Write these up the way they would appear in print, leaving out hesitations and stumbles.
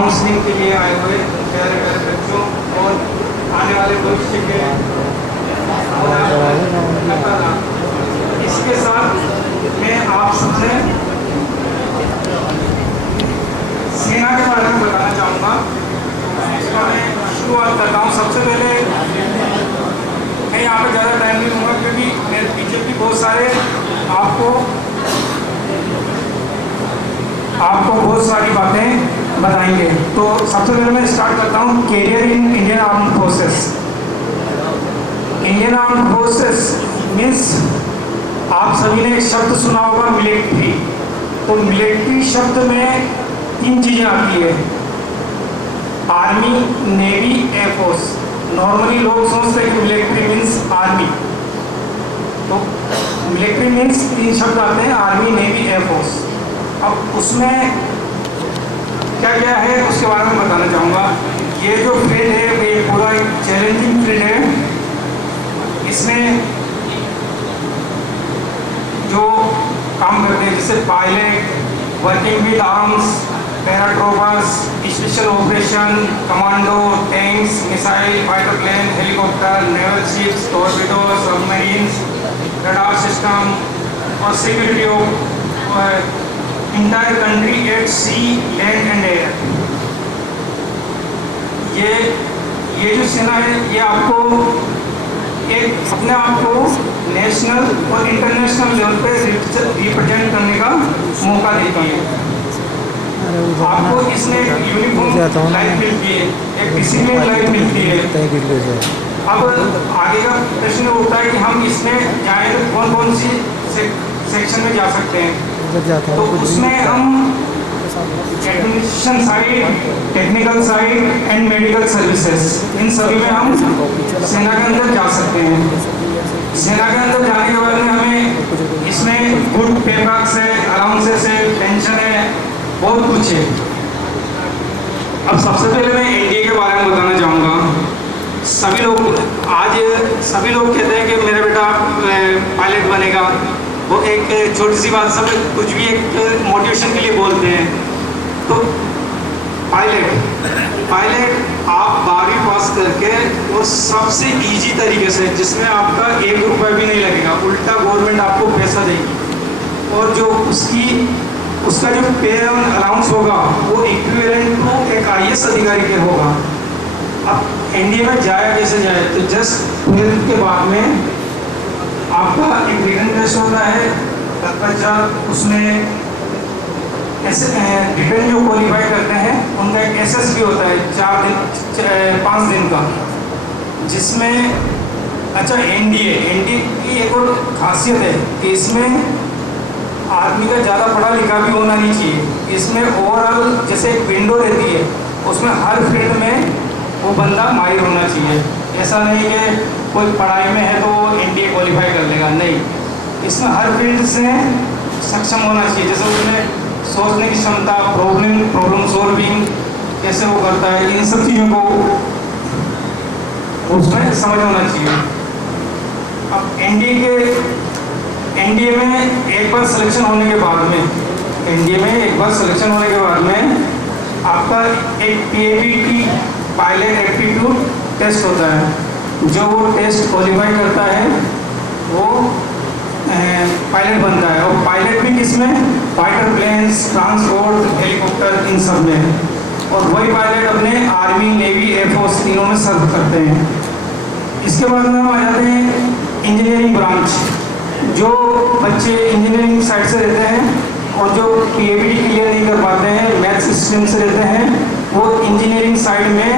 Counselling के लिए आए हुए प्यारे प्यारे बच्चों और आने वाले भविष्य के इसके साथ मैं आप सबसे सेना के बारे में बताना चाहूँगा। इसका मैं शुरुआत करता हूँ। सबसे पहले मैं यहाँ पे ज़्यादा टाइम नहीं लूँगा क्योंकि मेरे पीछे भी बहुत सारे आपको बहुत सारी बातें बताएंगे। तो सबसे पहले मैं स्टार्ट करता हूँ career in Indian armed forces. Indian armed forces means आप सभी ने एक शब्द सुना होगा मिलिट्री। तो मिलिट्री शब्द में 3 चीज़ें आती है, आर्मी, नेवी, एयरफोर्स। नॉर्मली लोग सोचते हैं कि मिलिट्री मीन्स आर्मी, तो मिलिट्री मीन्स 3 शब्द आते हैं, आर्मी, नेवी, एयरफोर्स। अब उसमें क्या क्या है उसके बारे में बताना चाहूँगा। ये जो फील्ड है ये पूरा एक चैलेंजिंग फील्ड है। इसमें जो काम करते हैं जैसे pilot, working with arms, paratroopers, special operation, commando, tanks, missile, fighter plane, helicopter, naval ships, torpedo, submarines, radar system और security of entire country at sea, land and air. ये जो सेना है ये आपको एक अपने आप को नेशनल और इंटरनेशनल लेवल पे रिप्रेजेंट करने का मौका देती है। आपको इसमें यूनिफॉर्म लाइफ मिलती है, एक डिसिप्लिन लाइफ मिलती है। अब आगे का प्रश्न उठता है कि हम इसमें जाएँ तो कौन कौन सी सेक्शन में जा सकते हैं। तो उसमें हम administration side, technical side and medical services, इन सभी में हम सेना के अंदर जा सकते हैं। सेना के अंदर जाने के बाद में हमें इसमें गुड पे पैक्स है, अलाउंसेस है, पेंशन है, बहुत कुछ है। अब सबसे पहले मैं एनडीए के बारे में बताना चाहूँगा। सभी लोग कहते हैं कि मेरा बेटा पायलट बनेगा। वो एक छोटी सी बात, सब कुछ भी एक मोटिवेशन के लिए बोलते हैं। तो पायलट आप 12वीं पास करके वो सबसे इजी तरीके से, जिसमें आपका 1 रुपया भी नहीं लगेगा, उल्टा गवर्नमेंट आपको पैसा देगी और जो उसका जो पे अलाउंस होगा वो इक्विवेलेंट टू एक IAS अधिकारी के होगा। अब एनडीए में जाए कैसे जाए, तो जस्ट 12th के बाद में आपका एक रिटन टेस्ट होता है, तत्पश्चात उसमें ऐसे रिटन जो क्वालिफाई करते हैं उनका एक SS भी होता है 5 दिन का, जिसमें एनडीए की एक और खासियत है कि इसमें आदमी का ज़्यादा पढ़ा लिखा भी होना नहीं चाहिए। इसमें ओवरऑल जैसे एक विंडो रहती है, उसमें हर फील्ड में वो बंदा माहिर होना चाहिए। ऐसा नहीं कि कोई पढ़ाई में है तो वो एनडीए क्वालिफाई कर लेगा, नहीं। इसमें हर फील्ड से सक्षम होना चाहिए। जैसे उसमें सोचने की क्षमता, प्रॉब्लम सॉल्विंग कैसे वो करता है, इन सब चीज़ों को उसमें समझ होना चाहिए। अब एनडीए में एक बार सिलेक्शन होने के बाद में आपका एक PABT पायलट एप्टीट्यूड टेस्ट होता है। जो वो टेस्ट क्वालिफाई करता है वो पायलट बनता है। और पायलट भी किसमें, फाइटर प्लेन्स, ट्रांसपोर्ट, हेलीकॉप्टर, इन सब में। और वही पायलट अपने आर्मी, नेवी, एयरफोर्स तीनों में सर्व करते हैं। इसके बाद में हम आ जाते हैं इंजीनियरिंग ब्रांच। जो बच्चे इंजीनियरिंग साइड से रहते हैं और जो PABT क्लियर नहीं कर पाते हैं, मैथ्स स्ट्रीम से रहते हैं, वो इंजीनियरिंग साइड में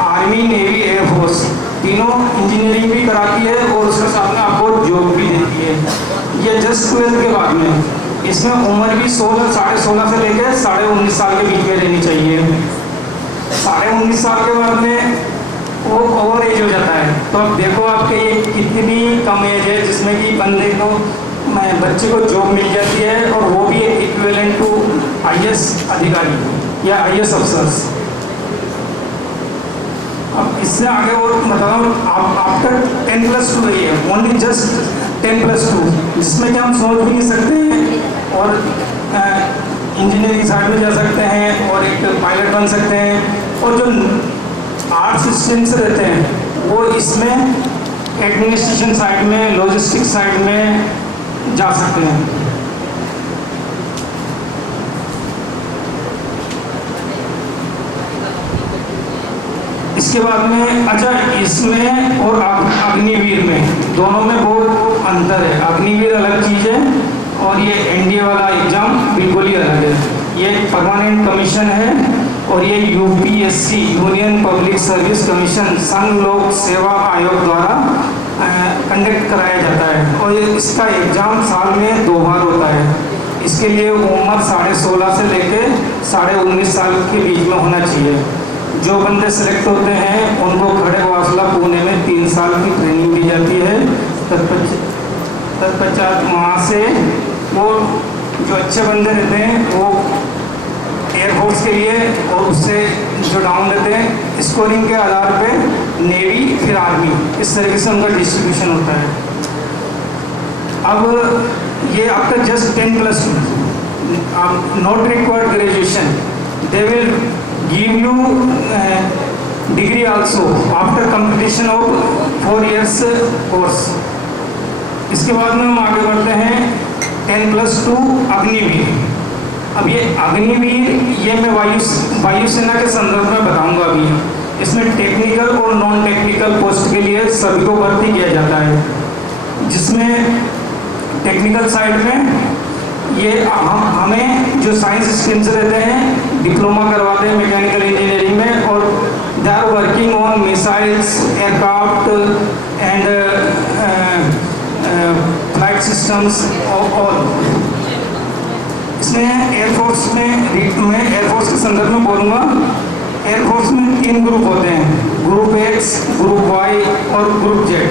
आर्मी, नेवी, एयरफोर्स तीनों इंजीनियरिंग भी कराती है और उसके साथ में आपको जॉब भी देती है। ये जस्ट 12th के बाद में। इसमें उम्र भी 16, साढ़े 16 से लेकर 19.5 साल के बीच में रहनी चाहिए। 19.5 साल के बाद में वो ओवर एज हो जाता है। तो अब देखो आपके ये कितनी कम एज है जिसमें कि बच्चे को जॉब मिल जाती है, और वो भी इक्विवेलेंट टू IAS अधिकारी या IAS अफसर्स। अब इससे आगे और बताओ, आपका 10+2 रही है, ओनली जस्ट 10+2, जिसमें कि हम सोच भी नहीं सकते हैं। और इंजीनियरिंग साइड में जा सकते हैं और एक पायलट बन सकते हैं। और जो आर्ट्स स्ट्रीम्स रहते हैं वो इसमें एडमिनिस्ट्रेशन साइड में, लॉजिस्टिक साइड में जा सकते हैं। इसके बाद में अच्छा, इसमें और अग्निवीर में दोनों में बहुत अंतर है। अग्निवीर अलग चीज़ है और ये एनडीए वाला एग्ज़ाम बिल्कुल ही अलग है। ये परमानेंट कमीशन है और ये UPSC, union public service commission, संघ लोक सेवा आयोग द्वारा कंडक्ट कराया जाता है। और इसका एग्ज़ाम साल में 2 बार होता है। इसके लिए उम्र 16.5 से लेके 19.5 साल के बीच में होना चाहिए। जो बंदे सेलेक्ट होते हैं उनको खड़े वासला पुणे में 3 साल की ट्रेनिंग दी जाती है। तत्पश्चात वहाँ से वो जो अच्छे बंदे रहते हैं वो एयरफोर्स के लिए, और उससे जो डाउन रहते हैं स्कोरिंग के आधार पे नेवी, फिर आर्मी, इस तरीके से उनका डिस्ट्रीब्यूशन होता है। अब ये आपका just 10+2, not required graduation, they will give you degree also after completion of 4 years course। इसके बाद में हम आगे बढ़ते हैं 10+2 अग्निवीर। अब ये अग्निवीर ये मैं वायुसेना के संदर्भ में बताऊंगा अभी। इसमें टेक्निकल और नॉन टेक्निकल पोस्ट के लिए सभी को भर्ती किया जाता है, जिसमें टेक्निकल साइड में ये हमें जो साइंस स्ट्रीम से रहते हैं डिप्लोमा करवाते हैं मैकेनिकल इंजीनियरिंग में, और they are working on missiles, aircraft and flight systems और इसमें एयरफोर्स में एयरफोर्स के संदर्भ में बोलूँगा। एयरफोर्स में 3 ग्रुप होते हैं, ग्रुप एक्स, ग्रुप वाई और ग्रुप जेड।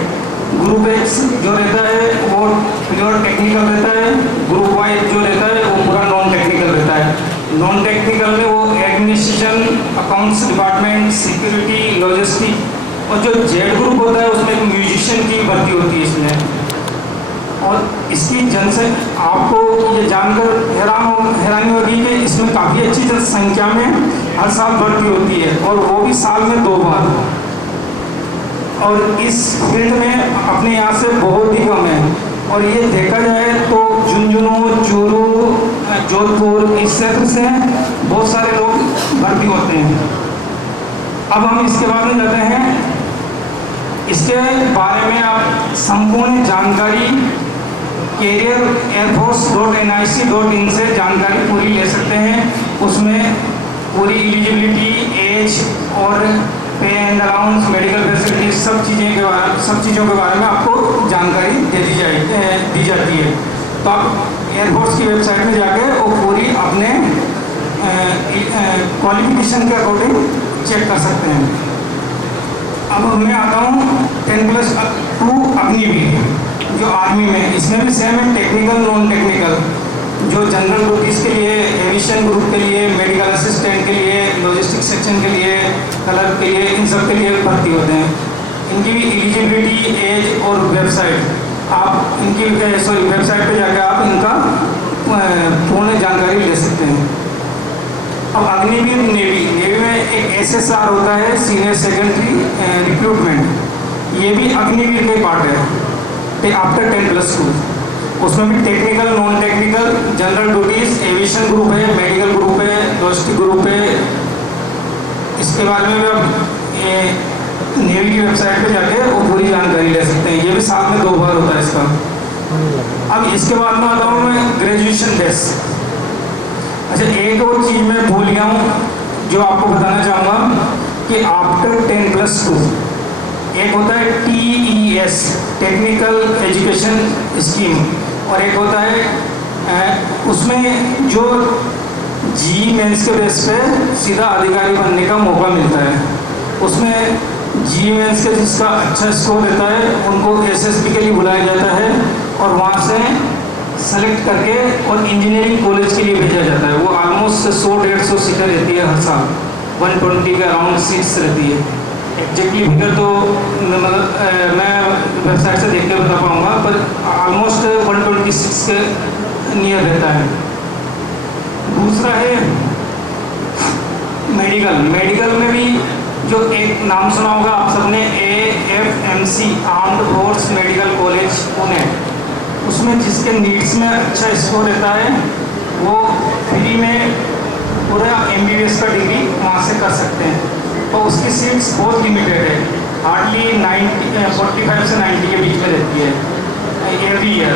ग्रुप एक्स जो रहता है वो प्योर टेक्निकल रहता है, ग्रुप वाई जो रहता है वो पूरा नॉन टेक्निकल रहता है। नॉन टेक्निकल में वो administration, accounts department, security, logistic, और जो जेड ग्रुप होता है उसमें एक म्यूजिशियन की भर्ती होती है इसमें। और इसकी जनसंख्या आपको ये जानकर हैरानी होगी कि इसमें काफ़ी अच्छी जनसंख्या में हर साल भर्ती होती है, और वो भी साल में 2 बार। और इस फील्ड में अपने यहाँ से बहुत ही कम है। और ये देखा जाए तो झुंझुनू, चूरू, जोधपुर, इस क्षेत्र से बहुत सारे लोग भर्ती होते हैं। अब हम इसके बारे में जाते हैं। इसके बारे में आप संपूर्ण जानकारी कैरियर airforce.nic.in से जानकारी पूरी ले सकते हैं। उसमें पूरी एलिजिबिलिटी, एज और पे एंड अलाउंस, मेडिकल फैसिलिटीज, सब चीज़ों के बारे में आपको जानकारी दी जाती है। तो आप एयरफोर्स की वेबसाइट में जाके वो पूरी अपने क्वालिफिकेशन के अकॉर्डिंग चेक कर सकते हैं। अब मैं आता हूँ 10+2 अग्निवीर जो आर्मी में, इसमें भी सेम है, टेक्निकल नॉन टेक्निकल। जो जनरल ड्यूटीज़ के लिए, एविएशन ग्रुप के लिए, मेडिकल असिस्टेंट के लिए, लॉजिस्टिक सेक्शन के लिए, क्लर्क के लिए, इन सब के लिए भर्ती होते हैं। इनकी भी एलिजिबिलिटी, एज और वेबसाइट, आप इनकी वेबसाइट पे जाकर आप इनका पूर्ण जानकारी ले सकते हैं। अब अग्निवीर नेवी में एक SSR होता है, सीनियर सेकेंडरी रिक्रूटमेंट। ये भी अग्निवीर का पार्ट है आफ्टर 10+2। उसमें भी technical, non technical, general duties, aviation group है, मेडिकल ग्रुप है, लॉजिस्टिक ग्रुप है। इसके बारे में भी आप नेवी की वेबसाइट पे जाके वो पूरी जानकारी ले सकते हैं। ये भी साल में 2 बार होता है इसका। अब इसके बाद में आता हूँ मैं ग्रेजुएशन बेस। अच्छा, एक और चीज़ मैं भूल गया हूँ जो आपको बताना चाहूँगा कि आफ्टर 10+2 एक होता है TES, टेक्निकल एजुकेशन स्कीम, और एक होता है उसमें जो जी मेंस के बेस पे सीधा अधिकारी बनने का मौका मिलता है। उसमें जी मेंस के जिसका अच्छा स्कोर रहता है उनको SSB के लिए बुलाया जाता है और वहाँ से सेलेक्ट करके और इंजीनियरिंग कॉलेज के लिए भेजा जाता है। वो ऑलमोस्ट 100-150 सीटें रहती है हर साल, 120 के अराउंड सीट्स रहती है। एग्जैक्टली फिगर तो मतलब मैं वेबसाइट से देख के बता पाऊँगा, पर ऑलमोस्ट 126 के नियर रहता है। दूसरा है मेडिकल में भी जो एक नाम सुना होगा आप सबने, AFMC armed force medical college Pune, उसमें जिसके नीट्स में अच्छा स्कोर रहता है वो फ्री में पूरा MBBS का डिग्री वहाँ से कर सकते हैं। और उसकी सीट्स बहुत लिमिटेड है, हार्डली 45 से 90 के बीच में रहती है एवरी ईयर।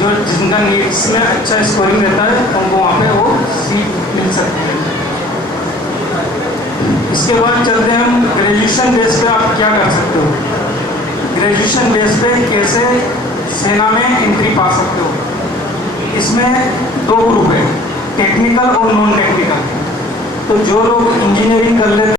जो जिनका नीट्स में अच्छा स्कोरिंग रहता है उनको वहाँ पे वो सीट मिल सकती है। इसके बाद चलते हैं हम ग्रेजुएशन बेस पे आप क्या कर सकते हो। ग्रेजुएशन बेस पे कैसे सेना में एंट्री पा सकते हो। इसमें 2 ग्रुप है, टेक्निकल और नॉन टेक्निकल। तो जो लोग इंजीनियरिंग कर लेते